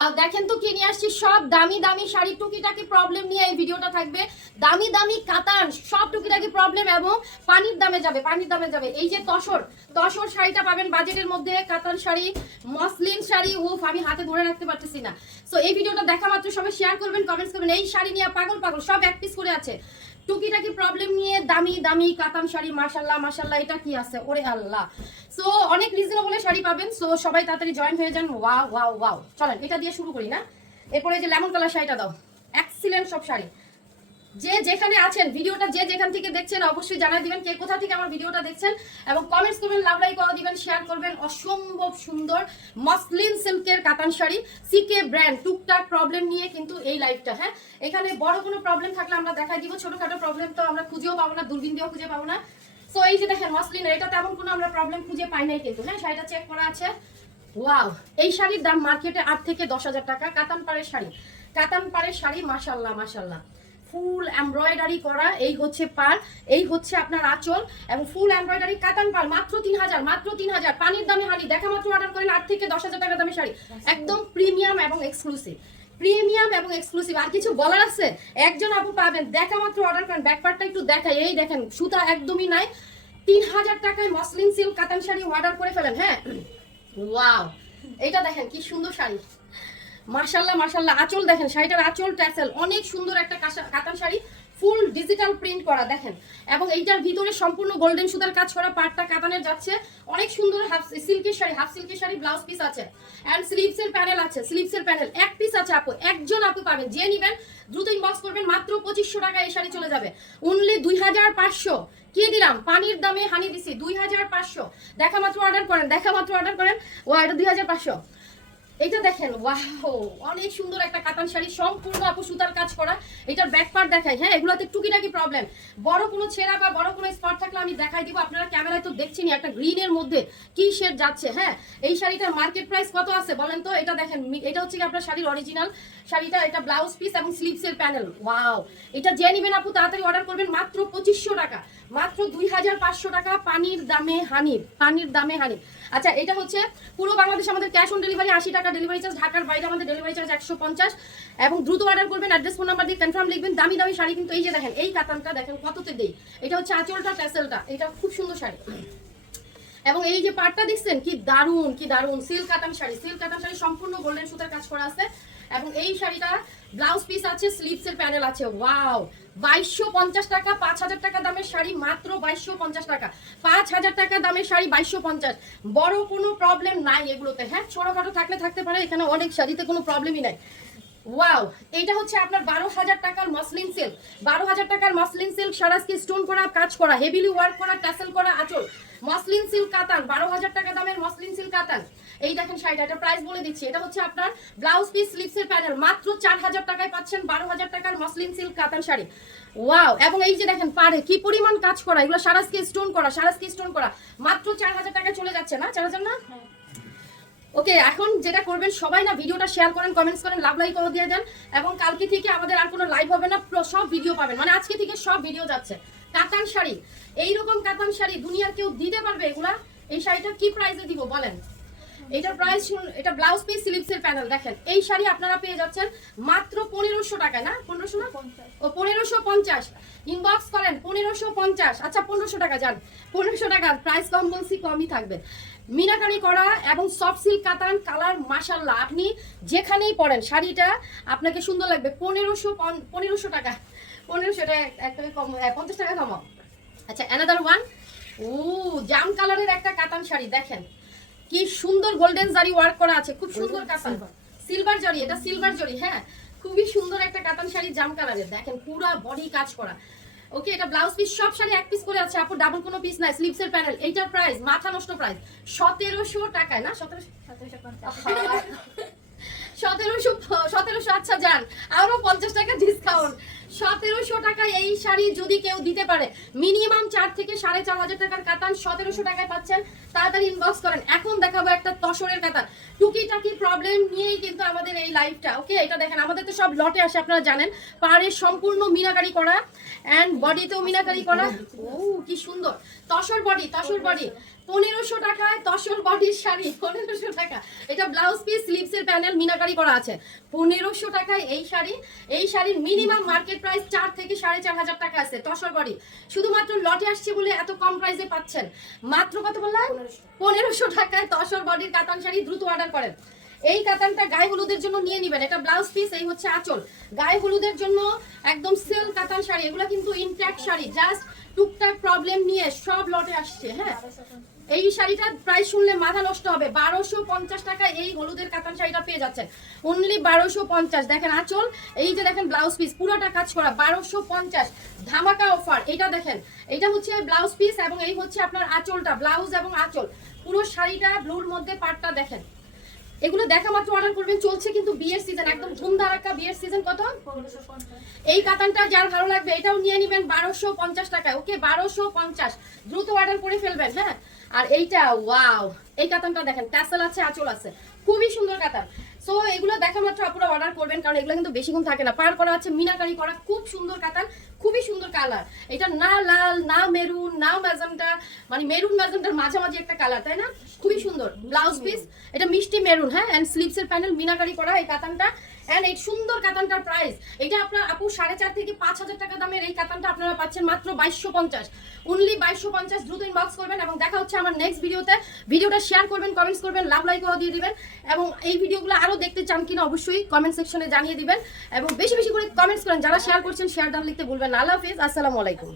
দেখেন তো কি নিয়ে আসছি, সব দামি দামি শাড়ি, টুকিটাকি প্রবলেম নিয়ে এই ভিডিওটা থাকবে। দামি দামি কাতান, সব টুকিটাকি প্রবলেম এবং পানির দামে যাবে, পানির দামে যাবে। এই যে তসর তসর শাড়িটা পাবেন বাজেটের মধ্যে, কাতান শাড়ি, মসলিন শাড়ি, উফ আমি হাতে ধরে রাখতে পারতেছি না। সো এই ভিডিওটা দেখা মাত্র সবাই শেয়ার করবেন, কমেন্টস করবেন। এই শাড়ি নিয়ে পাগল পাগল সব এক পিস করে আছে। টুকিটাকি প্রবলেম নিয়ে দামি দামি কাতান শাড়ি, মাশাল্লাহ মাশাল্লাহ। এটা কি আছে, ওরে আল্লাহ। সো অনেক রিজনেবলে শাড়ি পাবেন। সো সবাই তাড়াতাড়ি জয়েন হয়ে যান। ওয়াও ওয়াও ওয়াও, চলেন এটা দিয়ে শুরু করি না। এরপরে যে লেমন কালার শাড়িটা দাও, এক্সিলেন্ট সব শাড়ি। যে যেখানে আছেন, ভিডিওটা যে যেখান থেকে দেখছেন অবশ্যই জানাই দিবেন কে কোথা থেকে আমার ভিডিওটা দেখছেন, এবং কমেন্টস করবেন, লাভ লাইক করে দিবেন, শেয়ার করবেন। অসম্ভব সুন্দর মসলিন সিল্কের কাতান শাড়ি, সিকে ব্র্যান্ড। টুকটাক প্রবলেম নিয়ে কিন্তু এই লাইফটা, হ্যাঁ এখানে বড় কোনো প্রবলেম থাকলে আমরা দেখাই দিব, ছোটখাটো প্রবলেম তো আমরা খুঁজেও পাবো না, দূরবীন দিয়েও খুঁজে পাবো না। সো এই যে দেখেন মসলিনের, এটা তেমন কোনো আমরা প্রবলেম খুঁজে পাই নাই কিন্তু, হ্যাঁ শাড়িটা চেক করা আছে। ওয়াও, এই শাড়ির দাম মার্কেটে 8 থেকে 10,000 টাকা। কাতান পাড়ের শাড়ি, কাতান পাড়ের শাড়ি, মাশাল্লাহ মাশাল্লাহ। ফুল এমব্রয়ডারি করা, এই হচ্ছে পার, এই হচ্ছে আপনার আঁচল, এবং ফুল এমব্রয়ডারি কাতান পার, মাত্র 3,000, মাত্র 3,000। পানির দামে হানি, দেখা মাত্র অর্ডার করেন 8 থেকে 10,000 টাকা দামের শাড়ি, একদম প্রিমিয়াম এবং এক্সক্লুসিভ, প্রিমিয়াম এবং এক্সক্লুসিভ। আর কিছু বলার আছে? একজন আপু পাবেন, দেখা মাত্র অর্ডার করেন। ব্যাকপার্টটা একটু দেখাই, এই দেখেন সুতা একদমই নাই। 3,000 টাকায় মসলিন সিল্ক কাতান শাড়ি অর্ডার করে ফেলেন। হ্যাঁ ওয়াও, এটা দেখেন কি সুন্দর শাড়ি, মাশাল্লাহ মাশাল্লাহ। আঁচল দেখেন, শাড়িটার আঁচল ট্যাসেল, অনেক সুন্দর একটা কাতান শাড়ি, ফুল ডিজিটাল প্রিন্ট করা দেখেন, এবং এইটার ভিতরে সম্পূর্ণ গোল্ডেন সুতার কাজ করা, পাটটা কাতানের যাচ্ছে। অনেক সুন্দর হাফ সিল্কের শাড়ি, হাফ সিল্কের শাড়ি, ব্লাউজ পিস আছে, এন্ড স্লিভস এর প্যানেল আছে, স্লিভস এর প্যানেল এক পিস আছে। আপু একজন আপু পাবেন, যে নিবেন দ্রুত ইনবক্স করবেন, মাত্র 2500 টাকা এই শাড়ি চলে যাবে, অনলি 2,500। কি দিলাম, পানির দামে হানি দিছি, 2,500। দেখা মাত্র অর্ডার করেন, দেখা মাত্র অর্ডার করেন। ও এটা 2,500। এটা দেখেন ওয়াও, অনেক সুন্দর একটা কাতান শাড়ি, সম্পূর্ণ আপু সুতার কাজ করা। এটার ব্যাক পার্ট দেখাই, হ্যাঁ এগুলোতে টুকিটাকি প্রবলেম, বড় কোনো ছেঁড়া বা বড় কোনো স্পট থাকলে আমি দেখাই দিব। আপনারা ক্যামেরায় তো দেখছেনই একটা গ্রিনের মধ্যে কি শেড যাচ্ছে। হ্যাঁ এই শাড়িটার মার্কেট প্রাইস কত আছে বলেন তো? এটা দেখেন, এটা হচ্ছে কি আপনার শাড়ির অরিজিনাল শাড়িটা, এটা ব্লাউজ পিস এবং স্লিভস এর প্যানেল। ওয়াও, এটা যে নিবেন আপু তাড়াতাড়ি অর্ডার করবেন, মাত্র 2500 টাকা, মাত্র 2,500 টাকা। পানির দামে হানি, পানির দামে হানি। আচ্ছা এটা হচ্ছে পুরো বাংলাদেশ আমাদের ক্যাশ অন ডেলিভারি, 80 টাকা ডেলিভারি চার্জ। ঢাকার বাইরে আমাদের ডেলিভারি চার্জ 150। এবং দ্রুত অর্ডার করবেন, অ্যাড্রেস ফোন নাম্বার দিয়ে কনফার্ম লিখবেন। দামি দামি শাড়ি কিন্তু। এই যে দেখেন এই কাতানটা দেখেন কততে দেই, এটা হচ্ছে আঁচলটা ট্যাসেলটা, এটা খুব সুন্দর শাড়ি। এবং এই যে পাটটা দেখছেন কি দারুন, কি দারুন। সিল্ক কাতান শাড়ি, সিল্ক কাতান শাড়ি, সম্পূর্ণ গোল্ডেন সুতার কাজ করা আছে, এবং এই শাড়িটা ব্লাউজ পিস আছে, স্লিভস এর প্যানেল আছে। ওয়াও, 2250 টাকা। 5,000 টাকা দামের শাড়ি মাত্র 2250 টাকা। 5,000 টাকা দামের শাড়ি 2250। বড় কোনো প্রবলেম নাই এগুলোতে, হ্যাঁ ছোটখাটো থাকলে থাকতে পারে, এখানে অনেক শাড়িতে কোনো প্রবলেমই নাই। ওয়াও, এটা হচ্ছে আপনার 12,000 টাকার মসলিন সিল্ক, 12,000 টাকার মসলিন সিল্ক, সারাস্কি স্টোন করা, কাজ করা, হেভিলি ওয়ার্ক করা, টাসেল করা আঁচল, মসলিন সিল্ক কাতান, 12,000 টাকা দামের মসলিন সিল্ক কাতান। এই দেখেন শাড়িটা, এটা প্রাইস বলে দিচ্ছি, এটা হচ্ছে আপনার ব্লাউজ পিস, স্লিভস এর প্যানেল, মাত্র 4,000 টাকায় পাচ্ছেন 12,000 টাকার মসলিন সিল্ক কাতান শাড়ি। ওয়াও, এবং এই যে দেখেন পাড়ে কি পরিমাণ কাজ করা, এগুলো সারাস্কি স্টোন করা, সারাস্কি স্টোন করা, মাত্র 4,000 টাকায় চলে যাচ্ছে না, 4,000 না? ওকে, এখন যেটা করবেন সবাই না, ভিডিওটা শেয়ার করেন, কমেন্টস করেন, লাভ লাইক করে দিয়ে দেন। এবং কালকে থেকে আমাদের আর কোনো লাইভ হবে না, সব ভিডিও পাবেন, মানে আজকে থেকে সব ভিডিও যাচ্ছে। কাতান শাড়ি, এইরকম কাতান শাড়ি দুনিয়ার কেউ দিতে পারবে এগুলা? এই শাড়িটা কি প্রাইসে দিব বলেন? এটার প্রাইস, এটা ব্লাউজ পিস, স্লিভস এর প্যানেল দেখেন। এই শাড়ি আপনারা পেয়ে যাচ্ছেন মাত্র 1,500 টাকায়, না 1,500 না, ও 1,550। ইনবক্স করেন 1,550। আচ্ছা 1,500 টাকা যান, 1,500 টাকা প্রাইস কম বলছি, কমই থাকবে। মিনাকারি করা এবং সফট সিল্ক কাতান কালার, মাশাল্লাহ। আপনি যেখানেই পরেন শাড়িটা আপনাকে সুন্দর লাগবে। 1,500 টাকা, 1,500 টাকা, একটা কম, 50 টাকা কমাও। আচ্ছা অ্যানাদার ওয়ান, ও জাম কালারের একটা কাতান শাড়ি দেখেন, কি সুন্দর গোল্ডেন জারি ওয়ার্ক করা আছে, খুব সুন্দর কাতান, সিলভার জরি, এটা সিলভার জরি, হ্যাঁ খুবই সুন্দর একটা কাতান শাড়ি জাম কালারের, দেখেন পুরো বডি কাজ করা। ওকে, এটা ব্লাউজ পিস, সব শাড়ি এক পিস করে আছে আপু, ডাবল কোনো পিস নাই। স্লিভস এর প্যানেল, এইটার প্রাইস মাথা নষ্ট প্রাইস 1,700 টাকায়, না 1700। আচ্ছা যান, আরো 50 টাকা ডিসকাউন্ট, 1,700 টাকায় এই শাড়ি যদি কেউ দিতে পারে, মিনিমাম 4 থেকে 4,500 টাকার কাতান 1,700 টাকায় পাচ্ছেন। তাড়াতাড়ি ইনবক্স করেন। এখন দেখাবো একটা তসরের কাতান, টুকিটাকি প্রবলেম নিয়েই কিন্তু আমাদের এই লাইভটা। ওকে, এটা দেখেন আমাদের তো সব লটে আসে, আপনারা জানেন। পাড়ের সম্পূর্ণ মিনাকারি করা অ্যান্ড বডিতেও মিনাকারি করা। ও কি সুন্দর তসর বডি, তসর বডি 1500 টাকায় তসর বডির শাড়ি, 1500 টাকা। এটা ব্লাউজ পিস, স্লিভসের প্যানেল মিনাকারি করা আছে। 1500 টাকায় এই শাড়ি। এই শাড়ির মিনিমাম মার্কেট প্রাইস 4 থেকে 4500 টাকা আছে। তসর বডি শুধুমাত্র লটে আসছে বলে এত কম প্রাইসে পাচ্ছেন। মাত্র কত বললাম? 1500 টাকায় তসর বডির কাতান শাড়ি। দ্রুত অর্ডার করেন। এই কাতানটা গায়ে হলুদের জন্য নিয়ে নিবেন। এটা ব্লাউজ পিস, এই হচ্ছে আঁচল। গায়ে হলুদের জন্য একদম সেল কাতান শাড়ি। এগুলো কিন্তু ইনট্যাক্ট শাড়ি, জাস্ট টুকটাক প্রবলেম নিয়ে সব লটে আসছে। হ্যাঁ, এই শাড়িটার প্রাইস শুনলে মাথা নষ্ট হবে। 1250 টাকায় এই হলুদের কাতান শাড়িটা পেয়ে যাচ্ছেন। অনলি 1250। দেখেন আঁচল, এই যে দেখেন ব্লাউজ পিস পুরোটা কাজ করা, 1250 ধামাকা অফার। এটা দেখেন, এটা হচ্ছে ব্লাউজ পিস এবং এই হচ্ছে আপনার আঁচলটা, ব্লাউজ এবং আঁচল। পুরো শাড়িটা ব্লুর মধ্যে পাটটা দেখেন। এগুলো দেখা মাত্র অর্ডার করবেন। চলছে কিন্তু বিয়ের সিজন, একদম ধুমধারাক্কা বিয়ের সিজন। কত? এই কাতানটা যার ভালো লাগবে এটাও নিয়ে নেবেন 1250 টাকায়। ওকে, 1250। দ্রুত অর্ডার করে ফেলবেন। হ্যাঁ, আর এইটা ওয়াও, এই কাতানটা দেখেন, ট্যাসেল আছে, আঁচল আছে, খুবই সুন্দর কাতান। সো এগুলো দেখা মাত্র আপনারা অর্ডার করবেন, কারণ এগুলো কিন্তু বেশিক্ষণ থাকে না। পার করা আছে, মিনাকারি করা, খুব সুন্দর কাতান, খুবই সুন্দর কালার। এটা না লাল, না মেরুন, না ম্যাজেন্টা, মানে মেরুন ম্যাজেন্টার মাঝামাঝি একটা কালার, তাই না? খুবই সুন্দর ব্লাউজ পিস। এটা মিষ্টি মেরুন। হ্যাঁ, এন্ড স্লিভসের প্যানেল মিনাকারি করা এই কাতানটা। এন্ড এই সুন্দর কাতানটার প্রাইস, এটা আপনার আপু 4.5 থেকে 5000 টাকা দামের এই কাতানটা আপনারা পাচ্ছেন মাত্র 2250। অনলি 2250। দ্রুত ইনবক্স করবেন এবং দেখা হচ্ছে আমার নেক্সট ভিডিওতে। ভিডিওটা শেয়ার করবেন, কমেন্টস করবেন, লাভ লাইকও দিয়ে দিবেন। এবং এই ভিডিওগুলো আরো দেখতে চান কিনা অবশ্যই কমেন্ট সেকশনে জানিয়ে দিবেন এবং বেশি বেশি করে কমেন্টস করেন। যারা শেয়ার করছেন শেয়ার ডান লিখতে ভুলবেন না। আল্লাহ হাফেজ, আসসালামু আলাইকুম।